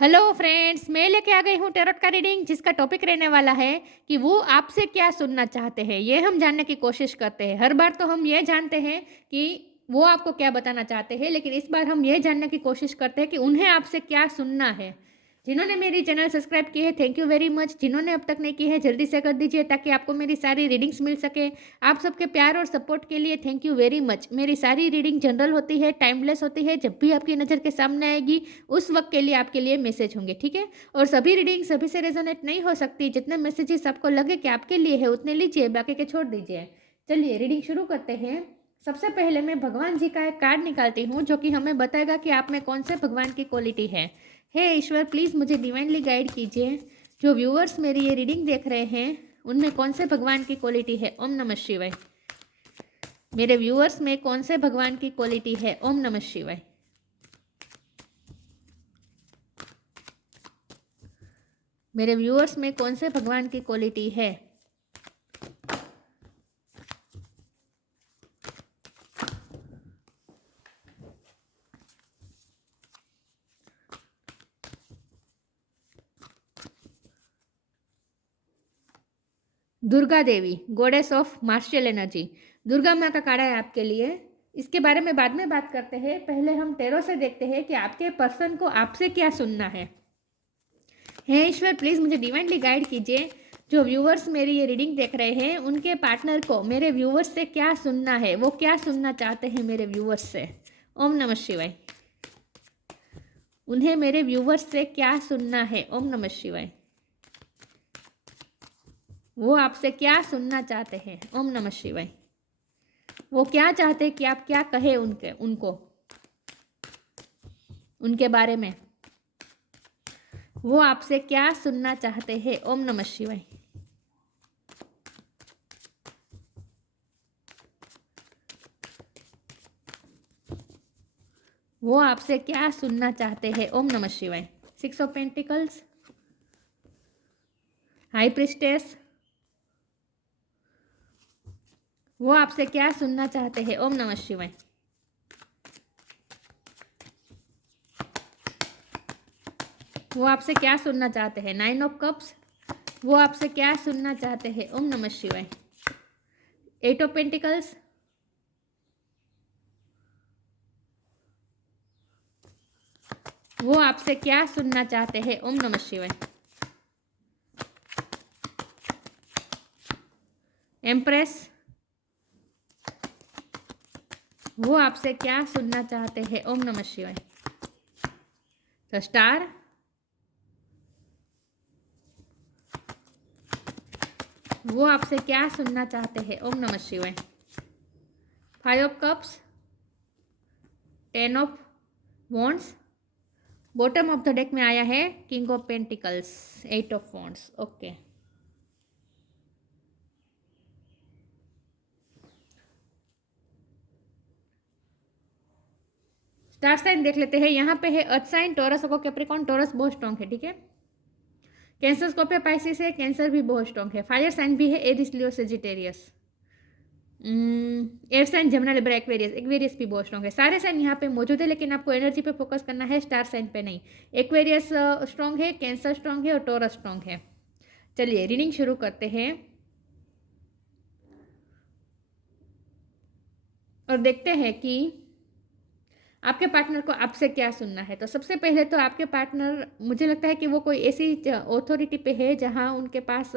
Hello friends, मैं लेके आ गई हूँ टैरोट का रीडिंग जिसका टॉपिक रहने वाला है कि वो आपसे क्या सुनना चाहते हैं। ये हम जानने की कोशिश करते हैं। हर बार तो हम ये जानते हैं कि वो आपको क्या बताना चाहते हैं, लेकिन इस बार हम ये जानने की कोशिश करते हैं कि उन्हें आपसे क्या सुनना है। जिन्होंने मेरी चैनल सब्सक्राइब की है, थैंक यू वेरी मच। जिन्होंने अब तक नहीं की है, जल्दी से कर दीजिए ताकि आपको मेरी सारी रीडिंग्स मिल सके। आप सबके प्यार और सपोर्ट के लिए थैंक यू वेरी मच। मेरी सारी रीडिंग जनरल होती है, टाइमलेस होती है। जब भी आपकी नज़र के सामने आएगी उस वक्त के लिए आपके लिए मैसेज होंगे, ठीक है। और सभी रीडिंग सभी से रेजोनेट नहीं हो सकती। जितने मैसेजेस आपको लगे कि आपके लिए है उतने लीजिए, बाकी के छोड़ दीजिए। चलिए रीडिंग शुरू करते हैं। सबसे पहले मैं भगवान जी का एक कार्ड निकालती हूँ जो कि हमें बताएगा कि आप में कौन से भगवान की क्वालिटी है। हे ईश्वर, प्लीज़ मुझे डिवाइनली गाइड कीजिए। जो व्यूअर्स मेरी ये रीडिंग देख रहे हैं उनमें कौन से भगवान की क्वालिटी है। ओम नमः शिवाय। मेरे व्यूअर्स में कौन से भगवान की क्वालिटी है। ओम नमः शिवाय। मेरे व्यूअर्स में कौन से भगवान की क्वालिटी है। Durga Devi, goddess of martial energy. Durga माँ का कार्ड है आपके लिए। इसके बारे में बाद में बात करते हैं। पहले हम टैरो से देखते हैं कि आपके पर्सन को आपसे क्या सुनना है। हे ईश्वर, प्लीज़ मुझे डिवाइनली गाइड कीजिए। जो व्यूवर्स मेरी ये रीडिंग देख रहे हैं उनके पार्टनर को मेरे व्यूवर्स से क्या सुनना है, वो क्या सुनना चाहते हैं मेरे व्यूवर्स से। ओम नमः शिवाय। उन्हें मेरे व्यूवर्स से क्या सुनना है। ओम नमः शिवाय। वो आपसे क्या सुनना चाहते हैं। ओम नमः शिवाय। वो क्या चाहते हैं कि आप क्या कहें उनको उनके बारे में। वो आपसे क्या सुनना चाहते हैं। ओम नमः शिवाय। वो आपसे क्या सुनना चाहते हैं। ओम नमः शिवाय। 6 ऑफ पेंटिकल्स, हाई प्रिस्टेस। वो आपसे क्या सुनना चाहते हैं। ओम नमः शिवाय। वो आपसे क्या सुनना चाहते हैं। 9 ऑफ कप्स। वो आपसे क्या सुनना चाहते हैं। ओम नमः शिवाय। 8 ऑफ पेंटिकल्स। वो आपसे क्या सुनना चाहते हैं। ओम नमः शिवाय। एम्प्रेस। वो आपसे क्या सुनना चाहते हैं। ओम नमः शिवाय। The star. वो आपसे क्या सुनना चाहते हैं। ओम नमः शिवाय। 5 of cups, 10 of wands. Bottom of the deck में आया है king of pentacles, 8 of wands. Okay, star sign देख लेते हैं। यहाँ पे है अर्थ साइन, टॉरस को कैप्रिकॉन। टॉरस बहुत स्ट्रॉन्ग है, ठीक है। कैंसर स्कॉर्पियो पाइसिस है, कैंसर भी बहुत स्ट्रॉन्ग है। फायर साइन भी है, Aries Leo Sagittarius. Air sign Gemini Libra Aquarius. Aquarius भी बहुत स्ट्रॉन्ग है। सारे साइन यहाँ पे मौजूद है, लेकिन आपको एनर्जी पे फोकस करना है, स्टार साइन पे नहीं। एक्वेरियस स्ट्रॉन्ग है, कैंसर स्ट्रॉन्ग है और टॉरस स्ट्रॉन्ग है। चलिए रीडिंग शुरू करते हैं और देखते हैं कि आपके पार्टनर को आपसे क्या सुनना है। तो सबसे पहले तो आपके पार्टनर, मुझे लगता है कि वो कोई ऐसी अथॉरिटी पे है जहाँ उनके पास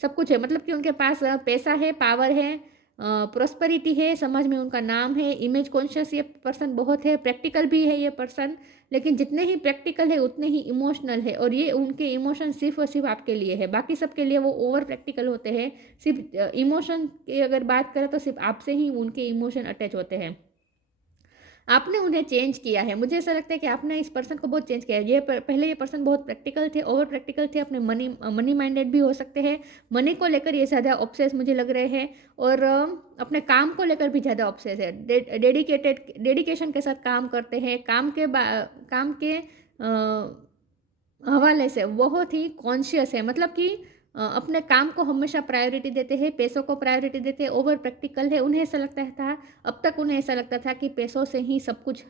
सब कुछ है। मतलब कि उनके पास पैसा है, पावर है, प्रोस्पेरिटी है, समाज में उनका नाम है, इमेज कॉन्शियस ये पर्सन बहुत है, प्रैक्टिकल भी है ये पर्सन। लेकिन जितने ही प्रैक्टिकल है उतने ही इमोशनल है, और ये उनके इमोशन सिर्फ और सिर्फ आपके लिए है। बाकी सबके लिए वो ओवर प्रैक्टिकल होते हैं। सिर्फ इमोशन की अगर बात करें तो सिर्फ आपसे ही उनके इमोशन अटैच होते हैं। आपने उन्हें चेंज किया है। मुझे ऐसा लगता है कि आपने इस पर्सन को बहुत चेंज किया है। पहले ये पर्सन बहुत प्रैक्टिकल थे, ओवर प्रैक्टिकल थे, अपने मनी माइंडेड भी हो सकते हैं। मनी को लेकर ये ज़्यादा ऑब्सेस मुझे लग रहे हैं, और अपने काम को लेकर भी ज़्यादा ऑब्सेस है। डेडिकेशन के साथ काम करते हैं। काम के हवाले से बहुत ही कॉन्शियस है। मतलब कि अपने काम को हमेशा प्रायोरिटी देते हैं, पैसों को प्रायोरिटी देते हैं, ओवर प्रैक्टिकल है। उन्हें ऐसा लगता था, अब तक उन्हें ऐसा लगता था कि पैसों से ही सब कुछ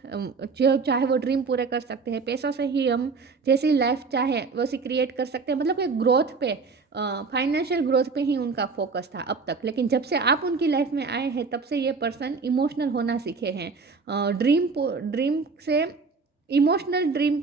जो चाहे वो ड्रीम पूरे कर सकते हैं, पैसों से ही हम जैसी लाइफ चाहे वैसी क्रिएट कर सकते हैं। मतलब कि ग्रोथ पे, फाइनेंशियल ग्रोथ पे ही उनका फोकस था अब तक। लेकिन जब से आप उनकी लाइफ में आए हैं तब से ये पर्सन इमोशनल होना सीखे हैं। ड्रीम से, इमोशनल ड्रीम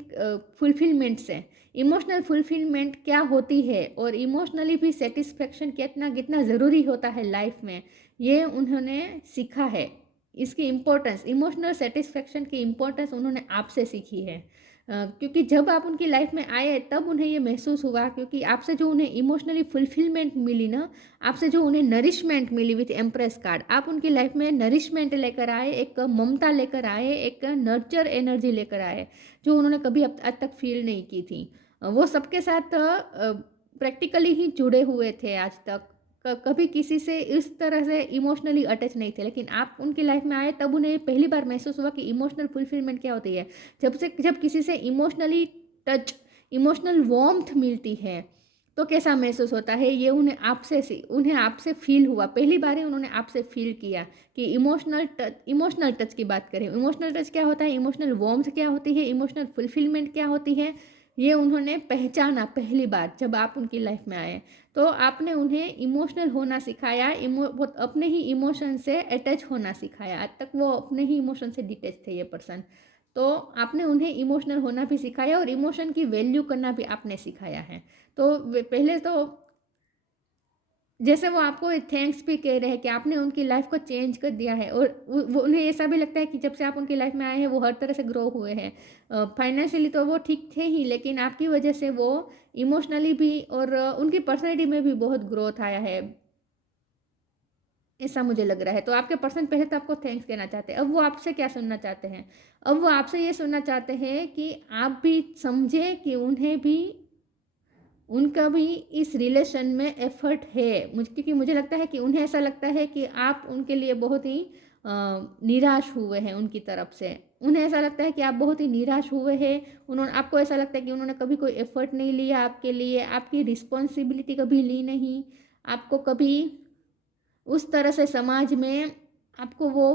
फुलफिलमेंट से, इमोशनल फुलफिलमेंट क्या होती है और इमोशनली भी सेटिस्फेक्शन कितना कितना ज़रूरी होता है लाइफ में, ये उन्होंने सीखा है। इसकी इम्पोर्टेंस, इमोशनल सेटिस्फेक्शन की इम्पोर्टेंस उन्होंने आपसे सीखी है। क्योंकि जब आप उनकी लाइफ में आए तब उन्हें ये महसूस हुआ, क्योंकि आपसे जो उन्हें इमोशनली फुलफिलमेंट मिली ना, आपसे जो उन्हें नरिशमेंट मिली विथ एम्प्रेस कार्ड, आप उनकी लाइफ में नरिशमेंट लेकर आए, एक ममता लेकर आए, एक नर्चर एनर्जी लेकर आए जो उन्होंने कभी अब आज तक फील नहीं की थी। वो सबके साथ प्रैक्टिकली ही जुड़े हुए थे आज तक, कभी किसी से इस तरह से इमोशनली अटैच नहीं थे। लेकिन आप उनकी लाइफ में आए तब उन्हें पहली बार महसूस हुआ कि इमोशनल फुलफिलमेंट क्या होती है। जब किसी से इमोशनली टच, इमोशनल वार्मथ मिलती है तो कैसा महसूस होता है, ये उन्हें आपसे फील हुआ। पहली बार ही उन्होंने आपसे फील किया कि इमोशनल टच की बात करें, इमोशनल टच क्या होता है, इमोशनल वार्मथ क्या होती है, इमोशनल फुलफिलमेंट क्या होती है, ये उन्होंने पहचाना पहली बार जब आप उनकी लाइफ में आए। तो आपने उन्हें इमोशनल होना सिखाया, वो अपने ही इमोशन से अटैच होना सिखाया। आज तक वो अपने ही इमोशन से डिटैच थे ये पर्सन। तो आपने उन्हें इमोशनल होना भी सिखाया और इमोशन की वैल्यू करना भी आपने सिखाया है। तो पहले तो जैसे वो आपको थैंक्स भी कह रहे हैं कि आपने उनकी लाइफ को चेंज कर दिया है, और वो उन्हें ऐसा भी लगता है कि जब से आप उनकी लाइफ में आए हैं वो हर तरह से ग्रो हुए हैं। फाइनेंशियली तो वो ठीक थे ही, लेकिन आपकी वजह से वो इमोशनली भी और उनकी पर्सनैलिटी में भी बहुत ग्रोथ आया है, ऐसा मुझे लग रहा है। तो आपके पर्सन पहले तो आपको थैंक्स कहना चाहते हैं। अब वो आपसे क्या सुनना चाहते हैं? अब वो आपसे ये सुनना चाहते हैं कि आप भी समझें कि उन्हें भी, उनका भी इस रिलेशन में एफर्ट है। क्योंकि मुझे लगता है कि उन्हें ऐसा लगता है कि आप उनके लिए बहुत ही निराश हुए हैं उनकी तरफ से। उन्हें ऐसा लगता है कि आप बहुत ही निराश हुए हैं। आपको ऐसा लगता है कि उन्होंने कभी कोई एफर्ट नहीं लिया आपके लिए, आपकी रिस्पॉन्सिबिलिटी कभी ली नहीं, आपको कभी उस तरह से समाज में आपको वो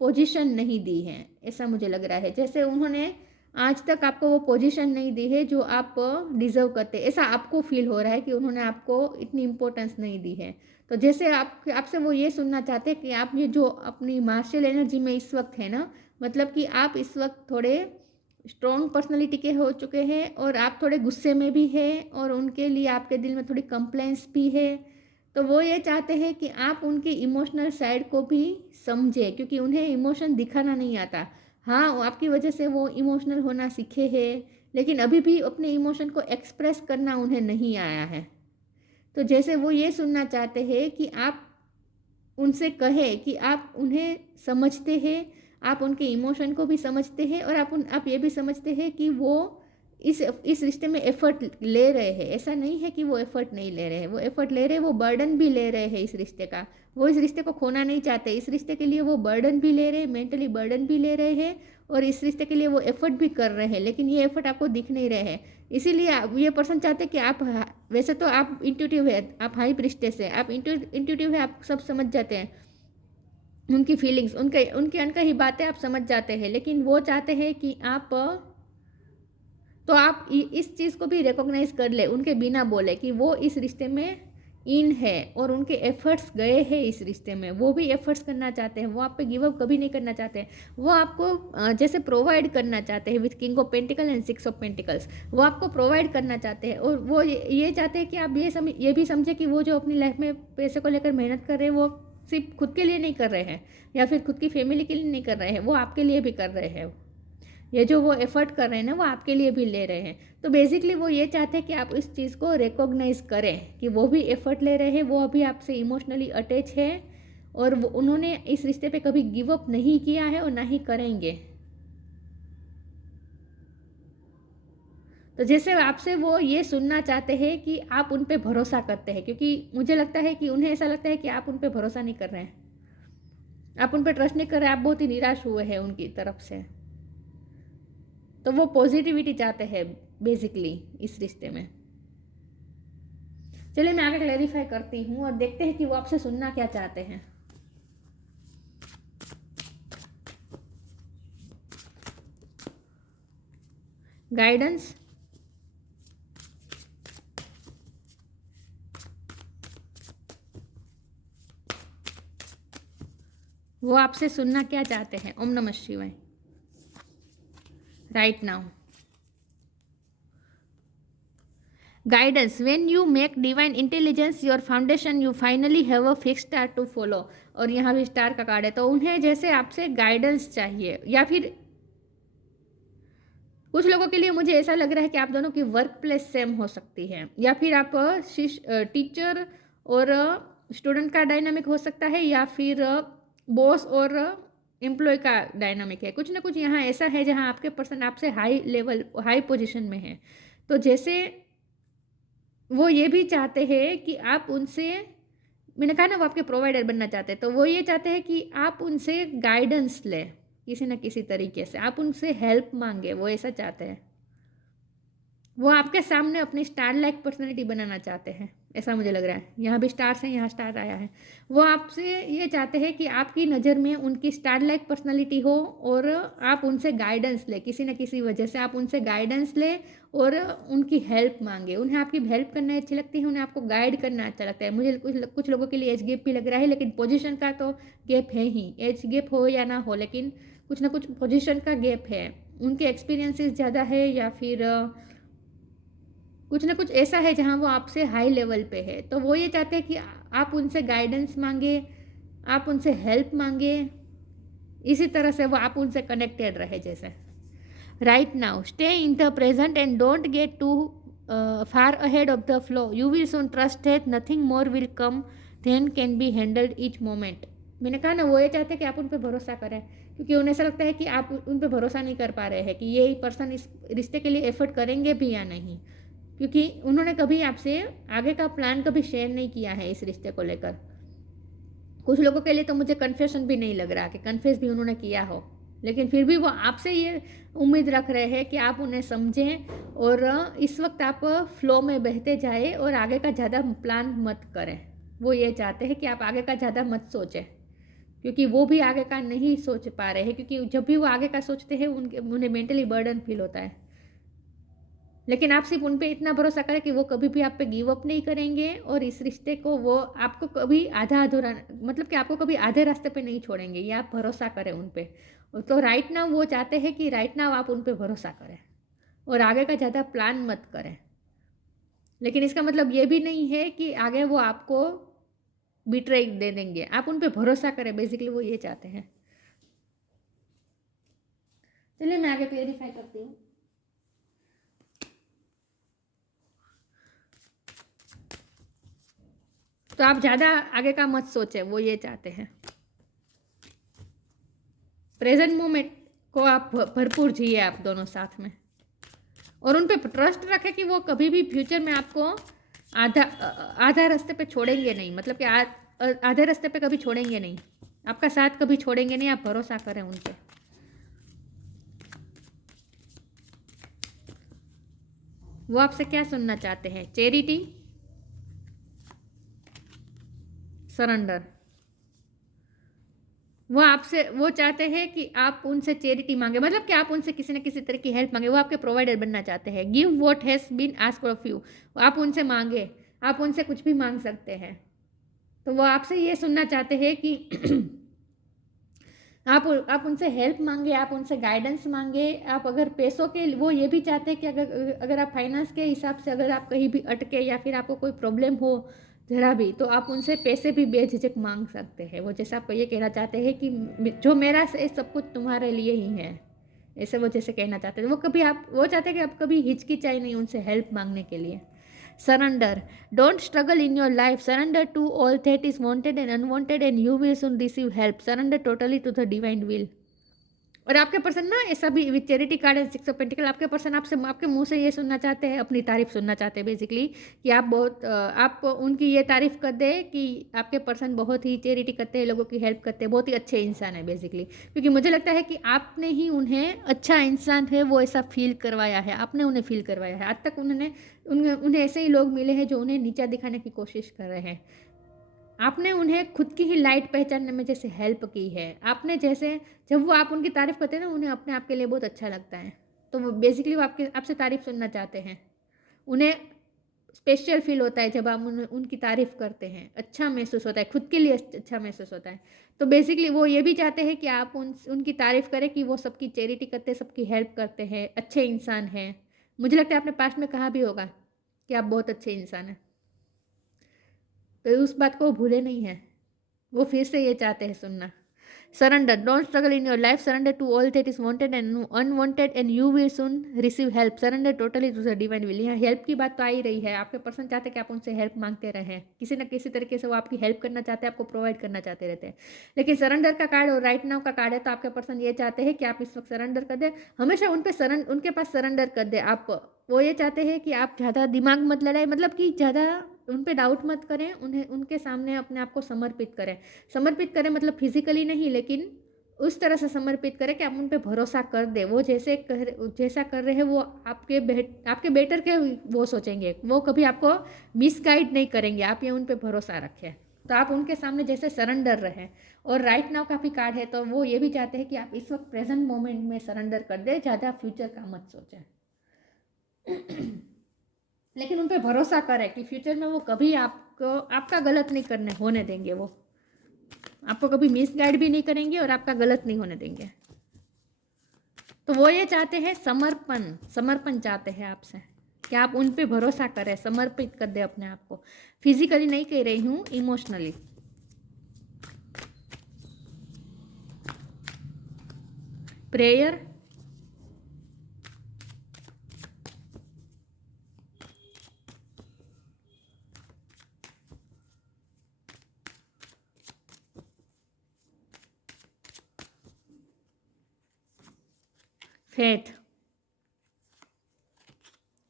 पोजीशन नहीं दी है। ऐसा मुझे लग रहा है जैसे उन्होंने आज तक आपको वो पोजीशन नहीं दी है जो आप डिज़र्व करते, ऐसा आपको फील हो रहा है कि उन्होंने आपको इतनी इम्पोर्टेंस नहीं दी है। तो जैसे आपसे वो ये सुनना चाहते हैं कि आप ये जो अपनी मार्शल एनर्जी में इस वक्त है ना, मतलब कि आप इस वक्त थोड़े स्ट्रॉन्ग पर्सनालिटी के हो चुके हैं और आप थोड़े गुस्से में भी हैं और उनके लिए आपके दिल में थोड़ी कंप्लेंट्स भी है। तो वो ये चाहते हैं कि आप उनकी इमोशनल साइड को भी समझें, क्योंकि उन्हें इमोशन दिखाना नहीं आता। हाँ, आपकी वजह से वो इमोशनल होना सीखे हैं, लेकिन अभी भी अपने इमोशन को एक्सप्रेस करना उन्हें नहीं आया है। तो जैसे वो ये सुनना चाहते हैं कि आप उनसे कहें कि आप उन्हें समझते हैं, आप उनके इमोशन को भी समझते हैं और आप ये भी समझते हैं कि वो इस रिश्ते में एफर्ट ले रहे हैं। ऐसा नहीं है कि वो एफर्ट नहीं ले रहे हैं, वो एफर्ट ले रहे हैं, वो बर्डन भी ले रहे हैं इस रिश्ते का। वो इस रिश्ते को खोना नहीं चाहते, इस रिश्ते के लिए वो बर्डन भी ले रहे हैं, मेंटली बर्डन भी ले रहे हैं और इस रिश्ते के लिए वो एफर्ट भी कर रहे हैं, लेकिन ये एफर्ट आपको दिख नहीं रहे हैं। इसीलिए ये पर्सन चाहते हैं कि आप, वैसे तो आप इंट्यूटिव है, आप हाई प्रिस्टेस है, आप इंट्यूटिव है, आप सब समझ जाते हैं उनकी फीलिंग्स, उनके अनकही बातें आप समझ जाते हैं, लेकिन वो चाहते हैं कि आप इस चीज़ को भी रिकॉग्नाइज कर ले उनके बिना बोले कि वो इस रिश्ते में इन है और उनके एफर्ट्स गए हैं इस रिश्ते में, वो भी एफर्ट्स करना चाहते हैं, वो आप पे गिव अप कभी नहीं करना चाहते हैं। वो आपको जैसे प्रोवाइड करना चाहते हैं with king of pentacle and 6 of pentacles, वो आपको प्रोवाइड करना चाहते हैं। और वो ये चाहते हैं कि आप ये भी समझे कि वो जो अपनी लाइफ में पैसे को लेकर मेहनत कर रहे हैं वो सिर्फ खुद के लिए नहीं कर रहे हैं या फिर खुद की फैमिली के लिए नहीं कर रहे हैं, वो आपके लिए भी कर रहे हैं। ये जो वो एफर्ट कर रहे हैं ना, वो आपके लिए भी ले रहे हैं। तो बेसिकली वो ये चाहते हैं कि आप इस चीज़ को रिकॉग्नाइज करें कि वो भी एफर्ट ले रहे हैं, वो अभी आपसे इमोशनली अटैच है और वो उन्होंने इस रिश्ते पे कभी गिव अप नहीं किया है और ना ही करेंगे। तो जैसे आपसे वो ये सुनना चाहते हैं कि आप उन पे भरोसा करते हैं, क्योंकि मुझे लगता है कि उन्हें ऐसा लगता है कि आप उन पे भरोसा नहीं कर रहे हैं, आप उन पे ट्रस्ट नहीं कर रहे हैं, आप बहुत ही निराश हुए हैं उनकी तरफ से। तो वो पॉजिटिविटी चाहते हैं बेसिकली इस रिश्ते में। चलिए मैं आगे क्लैरिफाई करती हूँ और देखते हैं कि वो आपसे सुनना क्या चाहते हैं। गाइडेंस, वो आपसे सुनना क्या चाहते हैं। ओम नमः शिवाय। Right now guidance, when you make divine intelligence your foundation you finally have a fix star to follow. और यहाँ भी स्टार का कार्ड है, तो उन्हें जैसे आपसे गाइडेंस चाहिए, या फिर कुछ लोगों के लिए मुझे ऐसा लग रहा है कि आप दोनों की वर्क प्लेस सेम हो सकती है, या फिर आप टीचर और स्टूडेंट का डायनामिक हो सकता है, या फिर बॉस और एम्प्लॉय का डायनामिक है। कुछ ना कुछ यहाँ ऐसा है जहाँ आपके पर्सन आपसे हाई लेवल हाई पोजीशन में है। तो जैसे वो ये भी चाहते हैं कि आप उनसे, मैंने कहा ना वो आपके प्रोवाइडर बनना चाहते हैं, तो वो ये चाहते हैं कि आप उनसे गाइडेंस लें किसी न किसी तरीके से, आप उनसे हेल्प मांगे, वो ऐसा चाहते हैं। वो आपके सामने अपनी स्टार लाइक पर्सनैलिटी बनाना चाहते हैं, ऐसा मुझे लग रहा है। यहाँ भी स्टार्स हैं, यहाँ स्टार आया है। वो आपसे ये चाहते हैं कि आपकी नज़र में उनकी स्टार लाइक पर्सनैलिटी हो और आप उनसे गाइडेंस ले, किसी न किसी वजह से आप उनसे गाइडेंस ले और उनकी हेल्प मांगे। उन्हें आपकी हेल्प करना अच्छी लगती है, उन्हें आपको गाइड करना अच्छा लगता है। मुझे कुछ लोगों के लिए एज गैप भी लग रहा है, लेकिन पोजीशन का तो गैप है ही। एज गैप हो या ना हो, लेकिन कुछ ना कुछ पोजीशन का गैप है। उनके एक्सपीरियंसेस ज़्यादा है, या फिर कुछ ना कुछ ऐसा है जहाँ वो आपसे हाई लेवल पे है। तो वो ये चाहते हैं कि आप उनसे गाइडेंस मांगे, आप उनसे हेल्प मांगे, इसी तरह से वो आप उनसे कनेक्टेड रहे जैसे। Right now stay in the present and don't get too far ahead of the flow. You will soon trust that nothing more will come than can be handled each moment. मैंने कहा ना वो ये चाहते हैं कि आप उन पर भरोसा करें, क्योंकि उन्हें ऐसा लगता है कि आप उन पर भरोसा नहीं कर पा रहे हैं कि ये पर्सन इस रिश्ते के लिए एफर्ट करेंगे भी या नहीं, क्योंकि उन्होंने कभी आपसे आगे का प्लान कभी शेयर नहीं किया है इस रिश्ते को लेकर। कुछ लोगों के लिए तो मुझे कन्फेशन भी नहीं लग रहा कि कन्फेस भी उन्होंने किया हो, लेकिन फिर भी वो आपसे ये उम्मीद रख रहे हैं कि आप उन्हें समझें और इस वक्त आप फ्लो में बहते जाए और आगे का ज़्यादा प्लान मत करें। वो ये चाहते हैं कि आप आगे का ज़्यादा मत सोचें, क्योंकि वो भी आगे का नहीं सोच पा रहे हैं, क्योंकि जब भी वो आगे का सोचते हैं उन्हें मेंटली बर्डन फील होता है। लेकिन आप सिर्फ उन पे इतना भरोसा करें कि वो कभी भी आप पे गिव अप नहीं करेंगे, और इस रिश्ते को वो आपको कभी आधा अधूरा, मतलब कि आपको कभी आधे रास्ते पे नहीं छोड़ेंगे। ये आप भरोसा करें उन पे। तो राइट नाउ वो चाहते हैं कि राइट नाउ आप उन पे भरोसा करें और आगे का ज़्यादा प्लान मत करें। लेकिन इसका मतलब ये भी नहीं है कि आगे वो आपको बिट्रे दे देंगे। आप उन पे भरोसा करें, बेसिकली वो ये चाहते हैं। चलिए मैं आगे क्लेरिफाई करती हूँ। तो आप ज़्यादा आगे का मत सोचें, वो ये चाहते हैं। प्रेजेंट मोमेंट को आप भरपूर जिए आप दोनों साथ में, और उन पे ट्रस्ट रखें कि वो कभी भी फ्यूचर में आपको आधा रास्ते पे छोड़ेंगे नहीं, मतलब कि आधे रास्ते पे कभी छोड़ेंगे नहीं, आपका साथ कभी छोड़ेंगे नहीं। आप भरोसा करें उन पे। वो आपसे क्या सुनना चाहते हैं? Charity, surrender. वो आपसे वो चाहते हैं कि आप उनसे चैरिटी मांगे, मतलब कि आप उनसे किसी न किसी तरह की हेल्प मांगे। वो आपके प्रोवाइडर बनना चाहते हैं। Give what has been asked of you. आप उनसे मांगे, आप उनसे कुछ भी मांग सकते हैं। तो वो आपसे ये सुनना चाहते हैं कि आप उनसे हेल्प मांगे, आप उनसे गाइडेंस मांगे। आप अगर पैसों के, वो ये भी चाहते हैं कि अगर आप फाइनेंस के हिसाब से अगर आप कहीं भी अटके या फिर आपको कोई प्रॉब्लम हो जरा भी, तो आप उनसे पैसे भी बेझिझक मांग सकते हैं। वो जैसे आप ये कहना चाहते हैं कि जो मेरा है सब कुछ तुम्हारे लिए ही है, ऐसे वो जैसे कहना चाहते हैं। वो चाहते हैं कि आप कभी हिचकिचाई नहीं उनसे हेल्प मांगने के लिए। Surrender. Don't struggle in your life. Surrender to all that is wanted and unwanted, and you will soon receive help. Surrender totally to the divine will. और आपके पर्सन ना ऐसा भी with charity card and 6 of pentacle, आपके person आपसे आपके मुंह से ये सुनना चाहते हैं, अपनी तारीफ सुनना चाहते हैं बेसिकली, कि आप बहुत आप उनकी ये तारीफ कर दे कि आपके पर्सन बहुत ही चैरिटी करते हैं, लोगों की हेल्प करते हैं, बहुत ही अच्छे इंसान है बेसिकली। क्योंकि मुझे लगता है कि आपने ही उन्हें अच्छा इंसान है वो ऐसा फील करवाया है, आपने उन्हें फील करवाया है। आज तक उन्हें ऐसे ही लोग मिले हैं जो उन्हें नीचा दिखाने की कोशिश कर रहे हैं, आपने उन्हें खुद की ही लाइट पहचानने में जैसे हेल्प की है। आपने जैसे जब वो आप उनकी तारीफ़ करते हैं ना, उन्हें अपने आप के लिए बहुत अच्छा लगता है, तो वो बेसिकली वो आपसे तारीफ़ सुनना चाहते हैं। उन्हें स्पेशल फील होता है जब आप उनकी तारीफ़ करते हैं, अच्छा महसूस होता है, खुद के लिए अच्छा महसूस होता है। तो बेसिकली वो ये भी चाहते हैं कि आप उनकी तारीफ़ करें कि वो सबकी चैरिटी करते हैं, सबकी हेल्प करते हैं, अच्छे इंसान हैं। मुझे लगता है आपने पास्ट में कहा भी होगा कि आप बहुत अच्छे इंसान हैं, तो उस बात को वो भूले नहीं हैं, वो फिर से ये चाहते हैं सुनना। Surrender, don't struggle in your life, surrender to all that is wanted and unwanted and you will soon receive help, surrender totally to the divine will. यहाँ हेल्प की बात तो आ ही रही है, आपके पर्सन चाहते हैं कि आप उनसे हेल्प मांगते रहें, किसी न किसी तरीके से वो आपकी हेल्प करना चाहते हैं, आपको प्रोवाइड करना चाहते रहते हैं। लेकिन सरेंडर का कार्ड और राइट नाउ का कार्ड है, तो आपके पर्सन ये चाहते हैं कि आप इस वक्त सरेंडर कर दे, हमेशा उनके पास सरेंडर कर दे आप। वो ये चाहते हैं कि आप ज़्यादा दिमाग मत लड़ाए, मतलब कि ज़्यादा उन पे डाउट मत करें, उन्हें उनके सामने अपने आप को समर्पित करें। समर्पित करें मतलब फिजिकली नहीं, लेकिन उस तरह से समर्पित करें कि आप उन पे भरोसा कर दें। वो जैसा कर रहे हैं वो आपके बेटर के वो सोचेंगे, वो कभी आपको मिसगाइड नहीं करेंगे, आप ये उन पे भरोसा रखें। तो आप उनके सामने जैसे सरेंडर रहें। और राइट नाउ का भी कार्ड है, तो वो ये भी चाहते हैं कि आप इस वक्त प्रेजेंट मोमेंट में सरेंडर कर दें, ज़्यादा फ्यूचर का मत सोचें। लेकिन उन पर भरोसा करें कि फ्यूचर में वो कभी आपका गलत नहीं करने होने देंगे, वो आपको कभी मिसगाइड भी नहीं करेंगे और आपका गलत नहीं होने देंगे। तो वो ये चाहते हैं समर्पण चाहते हैं आपसे कि आप उन पे भरोसा करें, समर्पित कर दे अपने आप को। फिजिकली नहीं कह रही हूँ, emotionally. Prayer, faith,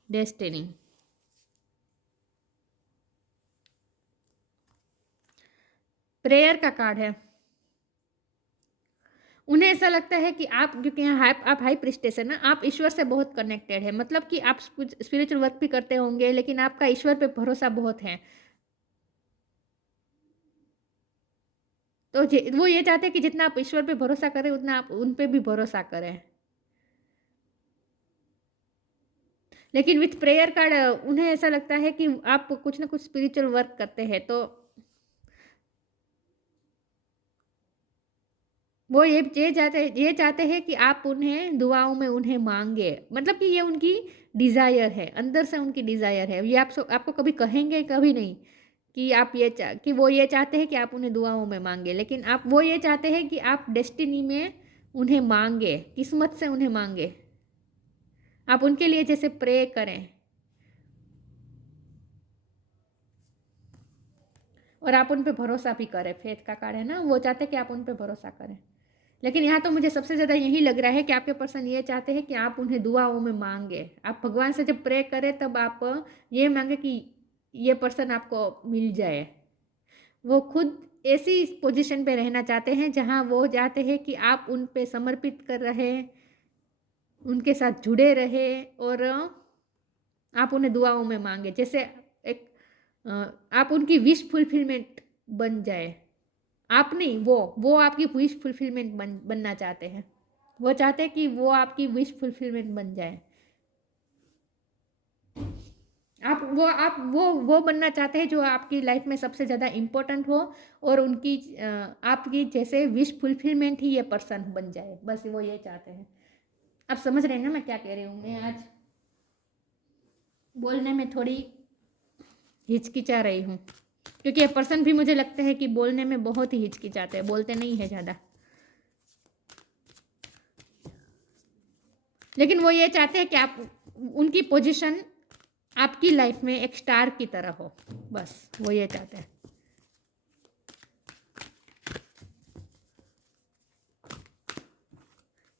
destiny. Prayer का कार्ड है, उन्हें ऐसा लगता है कि आप, क्योंकि यहाँ आप हाई प्रिस्टेस है ना, आप ईश्वर से बहुत कनेक्टेड है, मतलब कि आप कुछ स्पिरिचुअल वर्क भी करते होंगे, लेकिन आपका ईश्वर पे भरोसा बहुत है। तो वो ये चाहते हैं कि जितना आप ईश्वर पे भरोसा करें उतना आप उन पे भी भरोसा करें। लेकिन विथ प्रेयर कार्ड उन्हें ऐसा लगता है कि आप कुछ ना कुछ स्पिरिचुअल वर्क करते हैं, तो वो ये चाहते हैं कि आप उन्हें दुआओं में उन्हें मांगे, मतलब कि ये उनकी डिज़ायर है, अंदर से उनकी डिज़ायर है। ये आपको कभी कहेंगे कभी नहीं कि आप कि वो ये चाहते हैं कि आप उन्हें दुआओं में मांगे, लेकिन वो ये चाहते हैं कि आप डेस्टिनी में उन्हें मांगे, किस्मत से उन्हें मांगे, आप उनके लिए जैसे प्रे करें और आप उन पे भरोसा भी करें। फेथ का कार्ड है ना, वो चाहते हैं कि आप उन पे भरोसा करें। लेकिन यहाँ तो मुझे सबसे ज़्यादा यही लग रहा है कि आपके पर्सन ये चाहते हैं कि आप उन्हें दुआओं में मांगे, आप भगवान से जब प्रे करें तब आप ये मांगे कि ये पर्सन आपको मिल जाए। वो खुद ऐसी पोजीशन पे रहना चाहते हैं जहाँ वो चाहते हैं कि आप उन पे समर्पित कर रहे, उनके साथ जुड़े रहे, और आप उन्हें दुआओं में मांगे, जैसे एक आप उनकी विश फुलफिलमेंट बन जाए। आप नहीं, वो आपकी विश फुलफिलमेंट बनना चाहते हैं। वो चाहते हैं कि वो आपकी विश फुलफिलमेंट बन जाए। आप वो बनना चाहते हैं जो आपकी लाइफ में सबसे ज़्यादा इम्पोर्टेंट हो, और उनकी आपकी जैसे विश फुलफिलमेंट ही ये पर्सन बन जाए, बस वो ये चाहते हैं। आप समझ रहे हैं ना मैं क्या कह रही हूँ? मैं आज बोलने में थोड़ी हिचकिचा रही हूँ, क्योंकि ये पर्सन भी मुझे लगता है कि बोलने में बहुत ही हिचकिचाते हैं, बोलते नहीं है ज़्यादा। लेकिन वो ये चाहते हैं कि आप उनकी पोजीशन आपकी लाइफ में एक स्टार की तरह हो, बस वो ये चाहते हैं।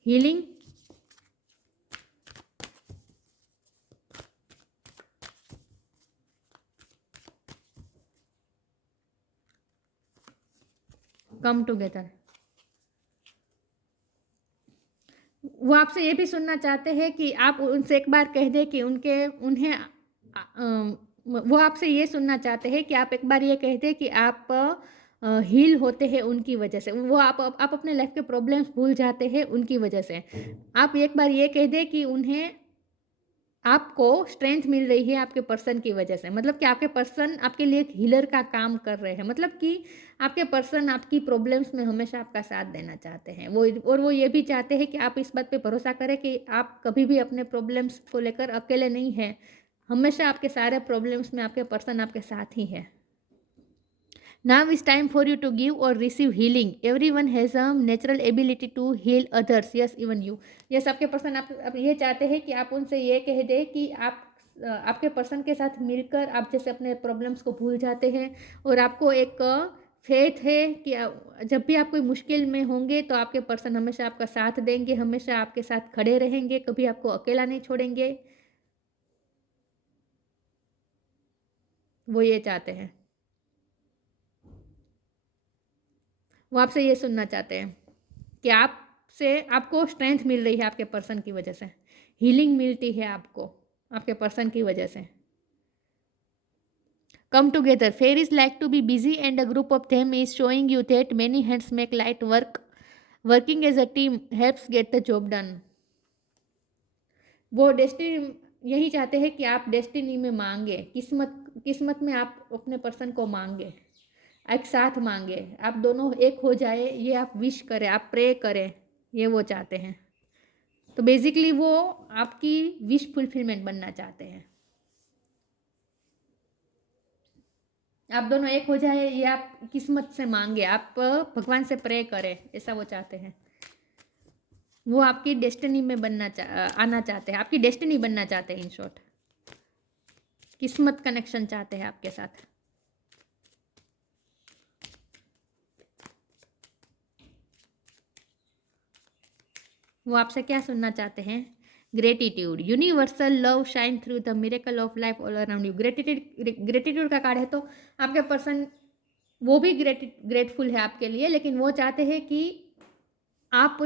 Healing, come together. वो आपसे ये भी सुनना चाहते हैं कि आप उनसे एक बार कह दें कि वो आपसे ये सुनना चाहते हैं कि आप एक बार ये कह दें कि आप हील होते हैं उनकी वजह से। वो आप अपने लाइफ के प्रॉब्लम्स भूल जाते हैं उनकी वजह से। आप एक बार ये कह दें कि आपको स्ट्रेंथ मिल रही है आपके पर्सन की वजह से। मतलब कि आपके पर्सन आपके लिए एक हीलर का काम कर रहे हैं। मतलब कि आपके पर्सन आपकी प्रॉब्लम्स में हमेशा आपका साथ देना चाहते हैं। वो ये भी चाहते हैं कि आप इस बात पे भरोसा करें कि आप कभी भी अपने प्रॉब्लम्स को लेकर अकेले नहीं हैं। हमेशा आपके सारे प्रॉब्लम्स में आपके पर्सन आपके साथ ही है। Now is time for you to give or receive healing. Everyone has a natural ability to heal others. Yes, even you. Yes, आपके पर्सन आप ये चाहते हैं कि आप उनसे ये कह दें कि आपके पर्सन के साथ मिलकर आप जैसे अपने प्रॉब्लम्स को भूल जाते हैं और आपको एक फेथ है कि जब भी आप कोई मुश्किल में होंगे तो आपके पर्सन हमेशा आपका साथ देंगे, हमेशा आपके साथ खड़े रहेंगे, कभी आपको अकेला नहीं छोड़ेंगे। वो ये चाहते हैं। वो आपसे ये सुनना चाहते हैं कि आपको स्ट्रेंथ मिल रही है आपके पर्सन की वजह से, हीलिंग मिलती है आपको आपके पर्सन की वजह से। Come together, fair like to be busy and a group of them is showing you that many hands make light work, working as a team helps get the job done. वो destiny यही चाहते हैं कि आप destiny में मांगे, किस्मत में आप अपने पर्सन को मांगे, एक साथ मांगे, आप दोनों एक हो जाए, ये आप विश करें, आप प्रे करें, ये वो चाहते हैं। तो बेसिकली वो आपकी विश फुलफिलमेंट बनना चाहते हैं। आप दोनों एक हो जाए, ये आप किस्मत से मांगे, आप भगवान से प्रे करें, ऐसा वो चाहते हैं। वो आपकी डेस्टिनी में आना चाहते हैं, आपकी डेस्टिनी बनना चाहते हैं। इन शॉर्ट, किस्मत कनेक्शन चाहते हैं आपके साथ। वो आपसे क्या सुनना चाहते हैं? Gratitude, universal love shine through the miracle of life all around you. Gratitude का कार्ड है तो आपके पर्सन वो भी ग्रेटफुल है आपके लिए, लेकिन वो चाहते हैं कि आप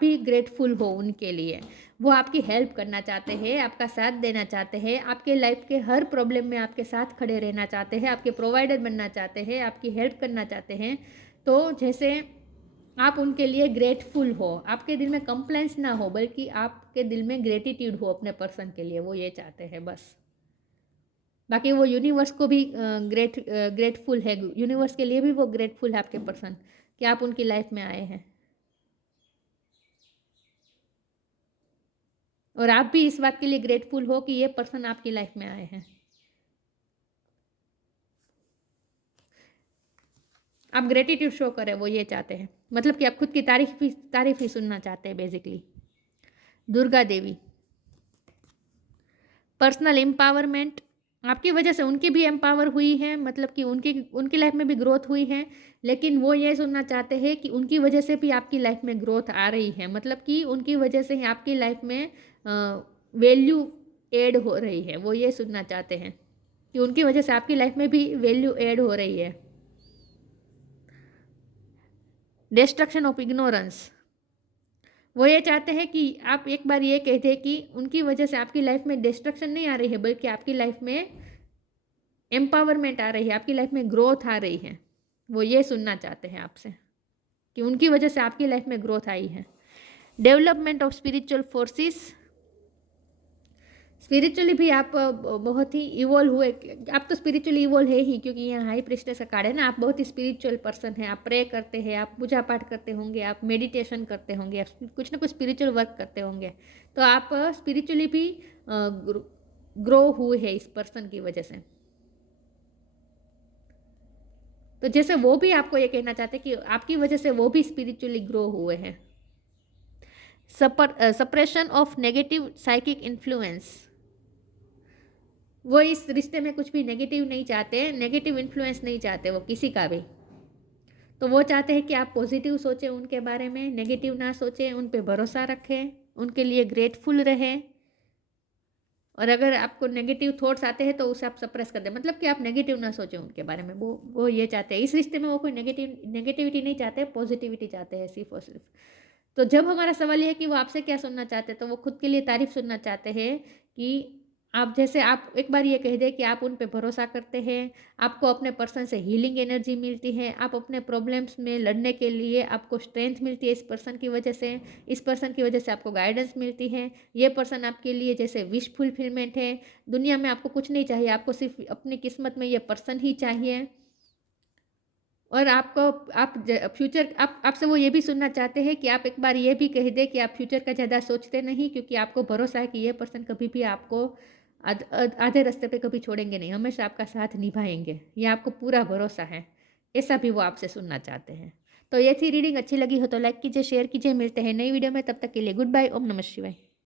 भी ग्रेटफुल हो उनके लिए। वो आपकी हेल्प करना चाहते हैं, आपका साथ देना चाहते हैं, आपके लाइफ के हर प्रॉब्लम में आपके साथ खड़े रहना चाहते हैं, आपके प्रोवाइडर बनना चाहते हैं, आपकी हेल्प करना चाहते हैं। तो जैसे आप उनके लिए ग्रेटफुल हो, आपके दिल में कंप्लेंट्स ना हो, बल्कि आपके दिल में ग्रेटिट्यूड हो अपने पर्सन के लिए, वो ये चाहते हैं बस। बाकी वो यूनिवर्स को भी ग्रेटफुल है, यूनिवर्स के लिए भी वो ग्रेटफुल है आपके पर्सन कि आप उनकी लाइफ में आए हैं। और आप भी इस बात के लिए ग्रेटफुल हो कि ये पर्सन आपकी लाइफ में आए हैं। आप ग्रेटिट्यूड शो करें, वो ये चाहते हैं। मतलब कि आप खुद की तारीफ ही सुनना चाहते हैं basically. Durga Devi, personal empowerment, आपकी वजह से उनकी भी एम्पावर हुई है, मतलब कि उनकी लाइफ में भी ग्रोथ हुई है, लेकिन वो ये सुनना चाहते हैं कि उनकी वजह से भी आपकी लाइफ में ग्रोथ आ रही है। मतलब कि उनकी वजह से ही आपकी लाइफ में वैल्यू ऐड हो रही है। वो ये सुनना चाहते हैं कि उनकी वजह से आपकी लाइफ में भी वैल्यू ऐड हो रही है। डिस्ट्रक्शन ऑफ इग्नोरेंस, वो ये चाहते हैं कि आप एक बार ये कहते हैं कि उनकी वजह से आपकी लाइफ में डिस्ट्रक्शन नहीं आ रही है, बल्कि आपकी लाइफ में एम्पावरमेंट आ रही है, आपकी लाइफ में ग्रोथ आ रही है। वो ये सुनना चाहते हैं आपसे कि उनकी वजह से आपकी लाइफ में ग्रोथ आई है। Development of spiritual forces, spiritually भी आप बहुत ही इवॉल्व हुए। आप तो स्पिरिचुअली इवॉल्व है ही, क्योंकि यहाँ हाई प्रिस्टेस का कार्ड है ना। आप बहुत ही स्पिरिचुअल पर्सन हैं, आप प्रे करते हैं, आप पूजा पाठ करते होंगे, आप मेडिटेशन करते होंगे, आप कुछ ना कुछ स्पिरिचुअल वर्क करते होंगे। तो आप स्पिरिचुअली भी ग्रो हुए हैं इस पर्सन की वजह से। तो जैसे वो भी आपको ये कहना चाहते हैं कि आपकी वजह से वो भी स्पिरिचुअली ग्रो हुए हैं। Suppression of negative psychic influence, वो इस रिश्ते में कुछ भी नेगेटिव नहीं चाहते, नेगेटिव इन्फ्लुएंस नहीं चाहते वो किसी का भी। तो वो चाहते हैं कि आप पॉजिटिव सोचें उनके बारे में, नेगेटिव ना सोचें, उन पे भरोसा रखें, उनके लिए ग्रेटफुल रहें। और अगर आपको नेगेटिव थॉट्स आते हैं तो उसे आप सप्रेस कर दें, मतलब कि आप नेगेटिव ना सोचें उनके बारे में। वो ये चाहते हैं, इस रिश्ते में वो कोई नेगेटिविटी नहीं चाहते, पॉजिटिविटी चाहते हैं सिर्फ और सिर्फ। तो जब हमारा सवाल ये है कि वो आपसे क्या सुनना चाहते हैं, तो वो खुद के लिए तारीफ सुनना चाहते हैं कि आप, जैसे आप एक बार ये कह दें कि आप उन पे भरोसा करते हैं, आपको अपने पर्सन से हीलिंग एनर्जी मिलती है, आप अपने प्रॉब्लम्स में लड़ने के लिए आपको स्ट्रेंथ मिलती है इस पर्सन की वजह से, इस पर्सन की वजह से आपको गाइडेंस मिलती है। ये पर्सन आपके लिए जैसे विश फुलफिलमेंट है, दुनिया में आपको कुछ नहीं चाहिए, आपको सिर्फ अपनी किस्मत में ये पर्सन ही चाहिए। और आपको आप फ्यूचर आपसे वो ये भी सुनना चाहते हैं कि आप एक बार ये भी कह दें कि आप फ्यूचर का ज़्यादा सोचते नहीं, क्योंकि आपको भरोसा है कि ये पर्सन कभी भी आपको आधे रास्ते पे कभी छोड़ेंगे नहीं, हमेशा आपका साथ निभाएंगे, ये आपको पूरा भरोसा है। ऐसा भी वो आपसे सुनना चाहते हैं। तो ये थी रीडिंग, अच्छी लगी हो तो लाइक कीजिए, शेयर कीजिए। मिलते हैं नई वीडियो में, तब तक के लिए गुड बाय। ओम नमः शिवाय।